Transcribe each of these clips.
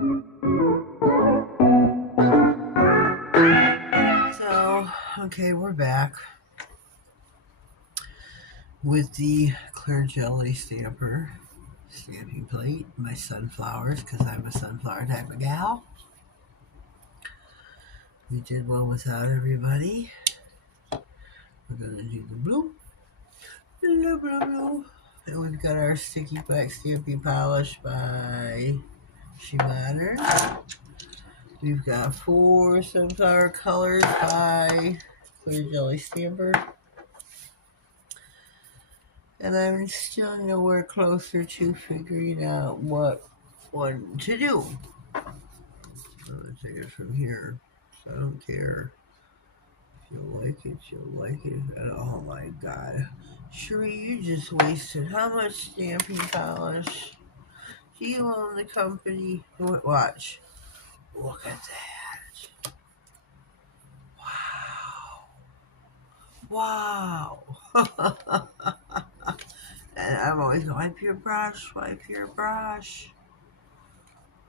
So, okay, we're back with the clear jelly stamper stamping plate, my sunflowers, because I'm a sunflower type of gal. We did one without everybody. We're going to do the blue. Blue, blue, blue. And we've got our sticky black stamping polish by Makartt. We've got 4 sunflower colors by Clear Jelly Stamper. And I'm still nowhere closer to figuring out what one to do. I'm going to take it from here. So I don't care. If you like it, you'll like it. Oh my god. Sheree, you just wasted how much stamping polish? Do you own the company? Watch. Look at that. Wow. Wow. And I'm always going, wipe your brush, wipe your brush.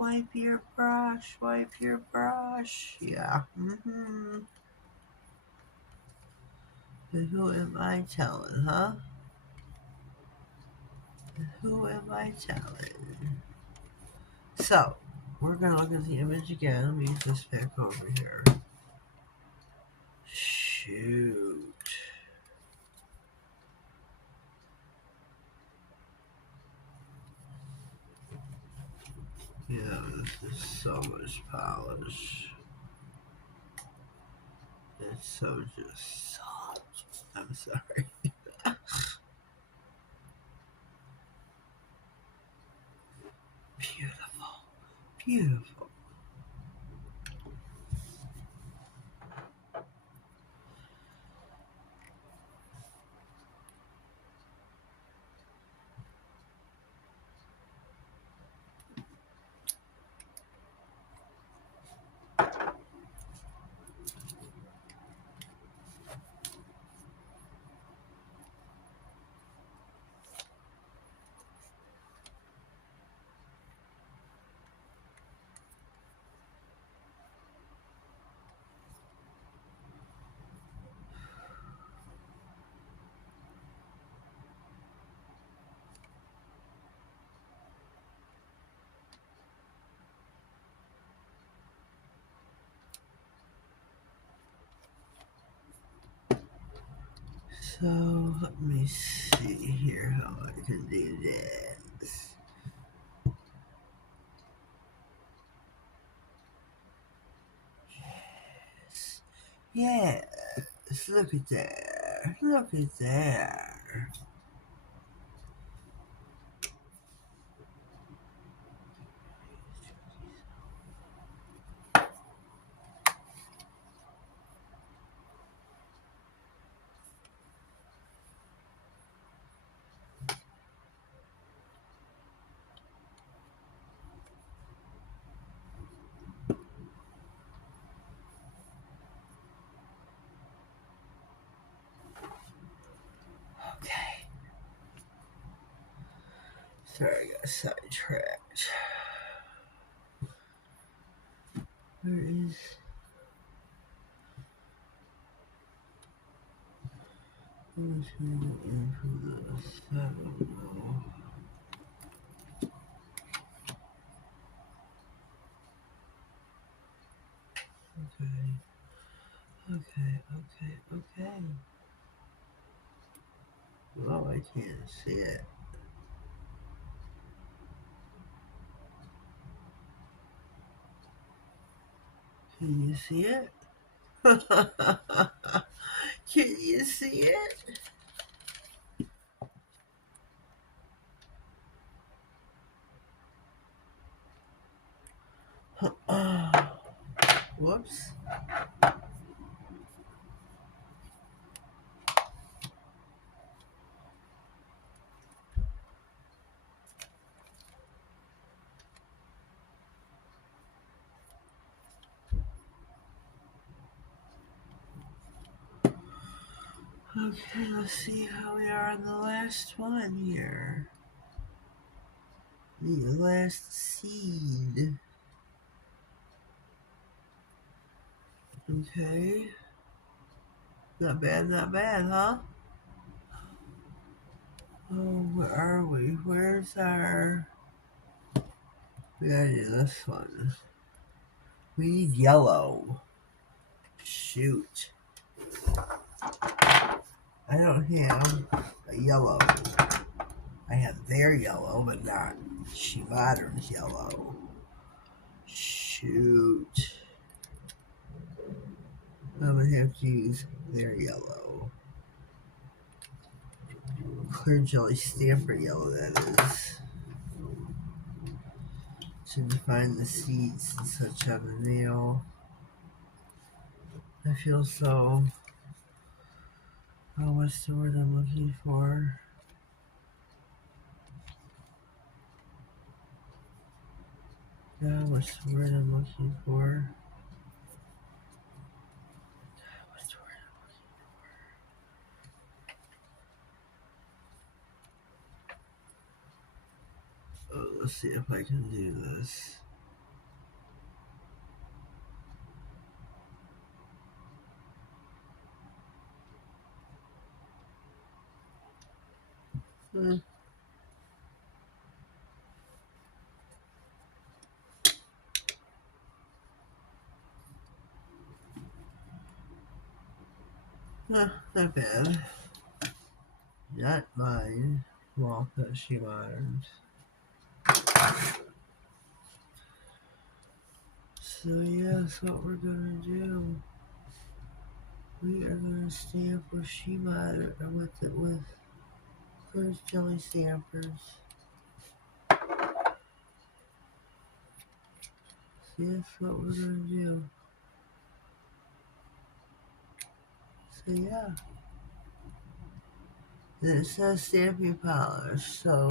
Wipe your brush, wipe your brush. Yeah. Mm-hmm. And who am I telling, huh? Who am I telling? So, we're going to look at the image again. Let me use this back over here. Shoot. Yeah, this is so much polish. It's so just soft. I'm sorry. Beautiful. Beautiful. So, let me see here how I can do this. Yes, look at there. Look at there. Okay. Sorry, I got sidetracked. Where is... What's in for this? I don't know. Okay. Well, I can't see it. Can you see it? Can you see it? Whoops. Okay, let's see how we are on the last one here. The last seed. Okay. Not bad, huh? Oh, where are we? Where's our... We gotta do this one. We need yellow. Shoot. I don't have a yellow. I have their yellow, but not She Modern's yellow. Shoot. I'm gonna have to use their yellow. Clear jelly stamper yellow, that is. To define the seeds and such of a nail. I feel so... Oh, what's the word I'm looking for? Yeah, what's the word I'm looking for? What's the word I'm looking for? Oh, let's see if I can do this. Not bad. Not mine. Well, that's She Modern's. So yeah, that's what we're gonna do. We are gonna stamp with She Modern, or with Clear Jelly Stampers. See, that's what we're gonna do. So yeah. And it says stamping polish, so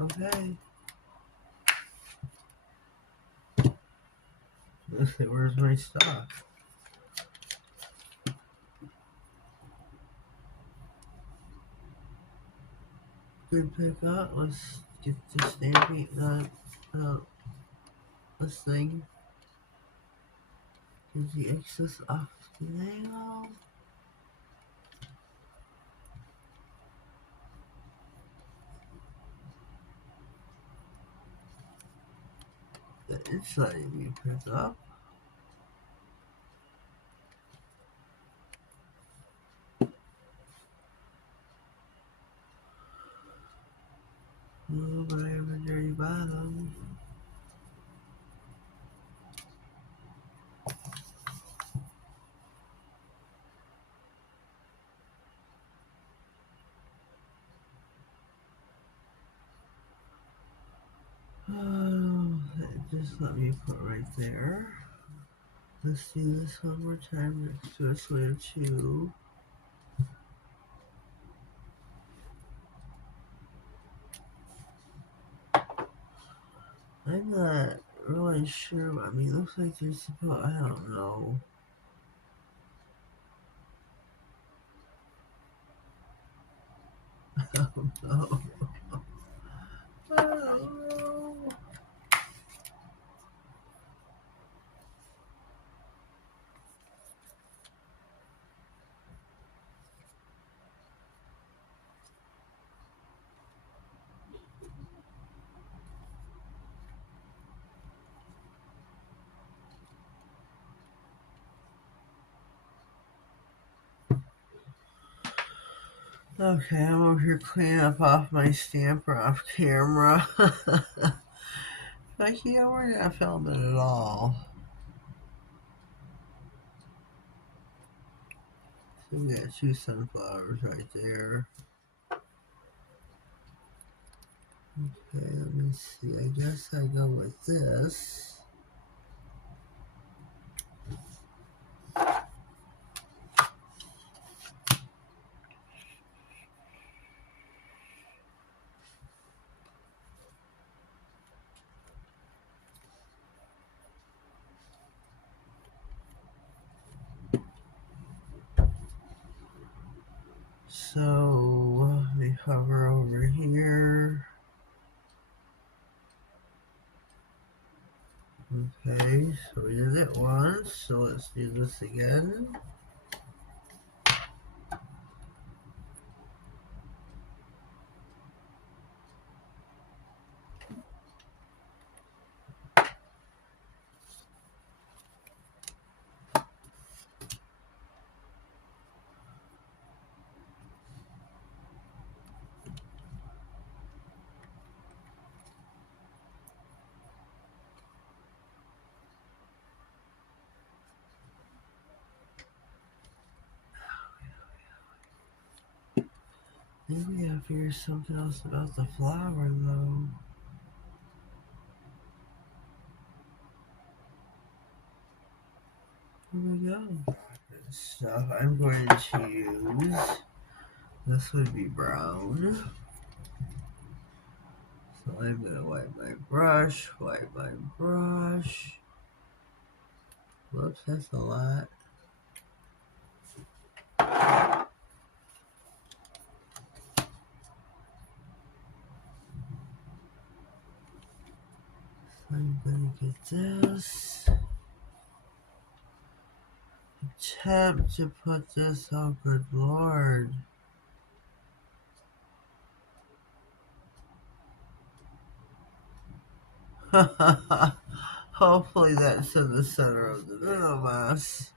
okay. Let's see, where's my stuff? Good pickup. Let's get the stamping this thing. Get the excess off the nail. The inside we pick up. Oh, but I have a dirty bottom. Oh, just let me put right there. Let's do this one more time next to a square 2. I'm not really sure. I mean, it looks like there's supposed... I don't know. I don't know. I don't know. Okay, I'm over here cleaning up off my stamper off camera. Like, yeah, we're not filming at all. So we got 2 sunflowers right there. Okay, let me see. I guess I go with this. So, let me hover over here. Okay, so we did it once, so let's do this again. Maybe I figured something else about the flower, though. Here we go. Stuff I'm going to use. This would be brown. So I'm going to wipe my brush, Whoops, that's a lot. I'm going to get this. Attempt to put this, oh good lord. Hopefully that's in the center of the middle mass.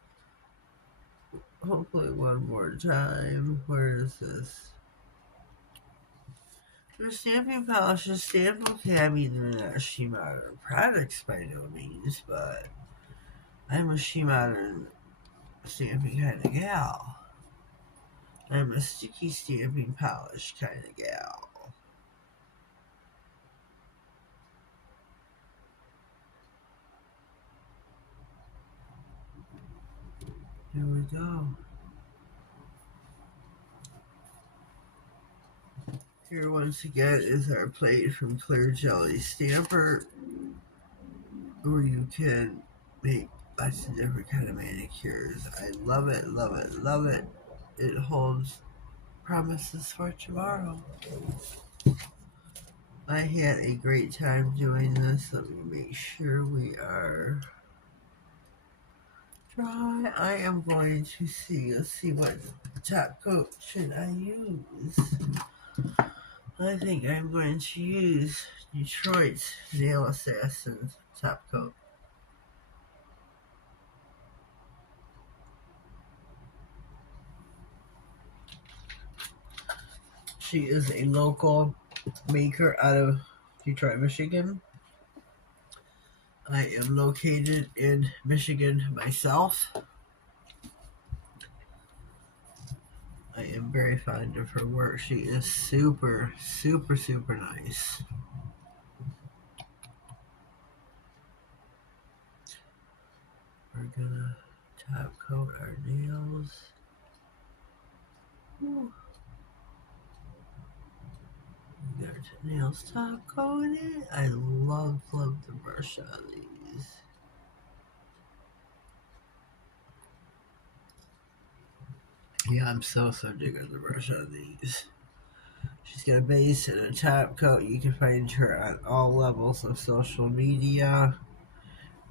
Hopefully one more time. Where is this? The stamping polishes stamp okay. I mean, they're not She Modern products by no means, but I'm a She Modern stamping kind of gal. I'm a sticky stamping polish kind of gal. Here we go. Here once again is our plate from Clear Jelly Stamper, where you can make lots of different kind of manicures. I love it, love it, love it. It holds promises for tomorrow. I had a great time doing this. Let me make sure we are dry. I am going to see. Let's see what top coat should I use. I think I'm going to use Detroit's Nail Assassin top coat. She is a local maker out of Detroit, Michigan. I am located in Michigan myself. I am very fond of her work. She is super, super, super nice. We're gonna top coat our nails. Ooh. We got our nails top coated. I love the brush on these. Yeah, I'm so digging the brush on these. She's got a base and a top coat. You can find her on all levels of social media,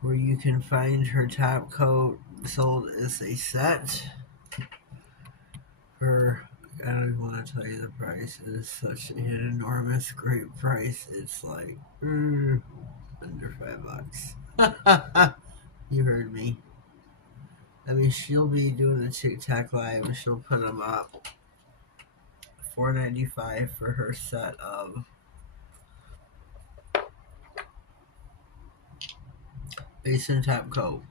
where you can find her top coat sold as a set for, I don't even want to tell you the price. It is such an enormous great price. It's like under $5. You heard me. I mean, she'll be doing a TikTok live and she'll put them up. $4.95 for her set of base and top coat.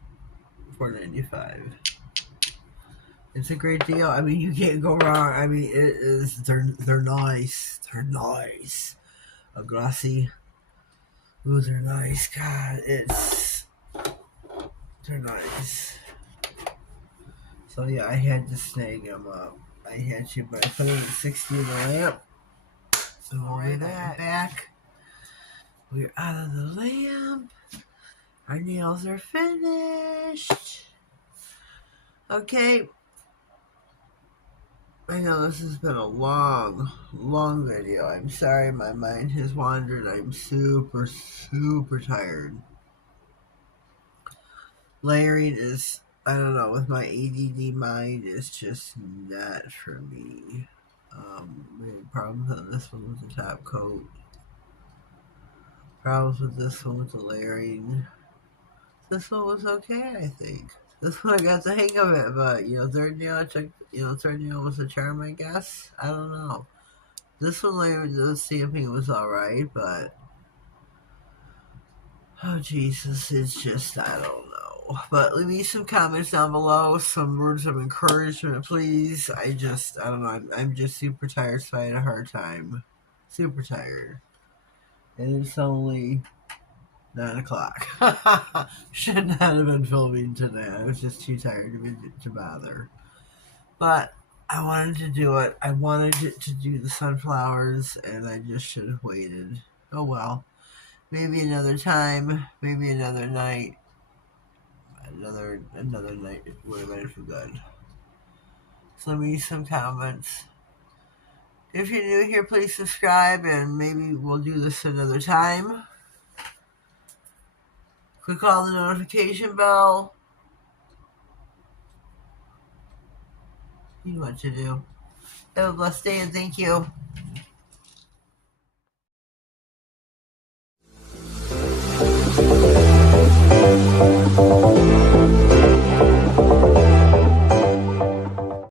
$4.95. It's a great deal. I mean, you can't go wrong. I mean, it is. They're nice. They're nice. A glossy. Ooh, they're nice. God, they're nice. So yeah, I had to snag them up. I had to, but I put it at 60 in the lamp. So right that back. We're out of the lamp. Our nails are finished. Okay. I know this has been a long video. I'm sorry my mind has wandered. I'm super tired. layering is, I don't know, with my ADD mind, it's just not for me. We had problems on this one with the top coat. Problems with this one with the layering. This one was okay, I think. This one I got the hang of it, but third nail I took. Third nail was a charm, I guess. I don't know. This one later, the stamping was alright, but oh Jesus, it's just I don't know. But leave me some comments down below, some words of encouragement, please. I don't know. I'm just super tired, so I had a hard time. Super tired, and it's only 9 o'clock. Should not have been filming today. I was just too tired to bother. But I wanted to do it. I wanted it to do the sunflowers, and I just should have waited. Oh well. Maybe another time. Maybe another night. Another night would have been for good. So leave me some comments. If you're new here, please subscribe, and maybe we'll do this another time. Click on the notification bell. You know what to do. Have a blessed day, and thank you.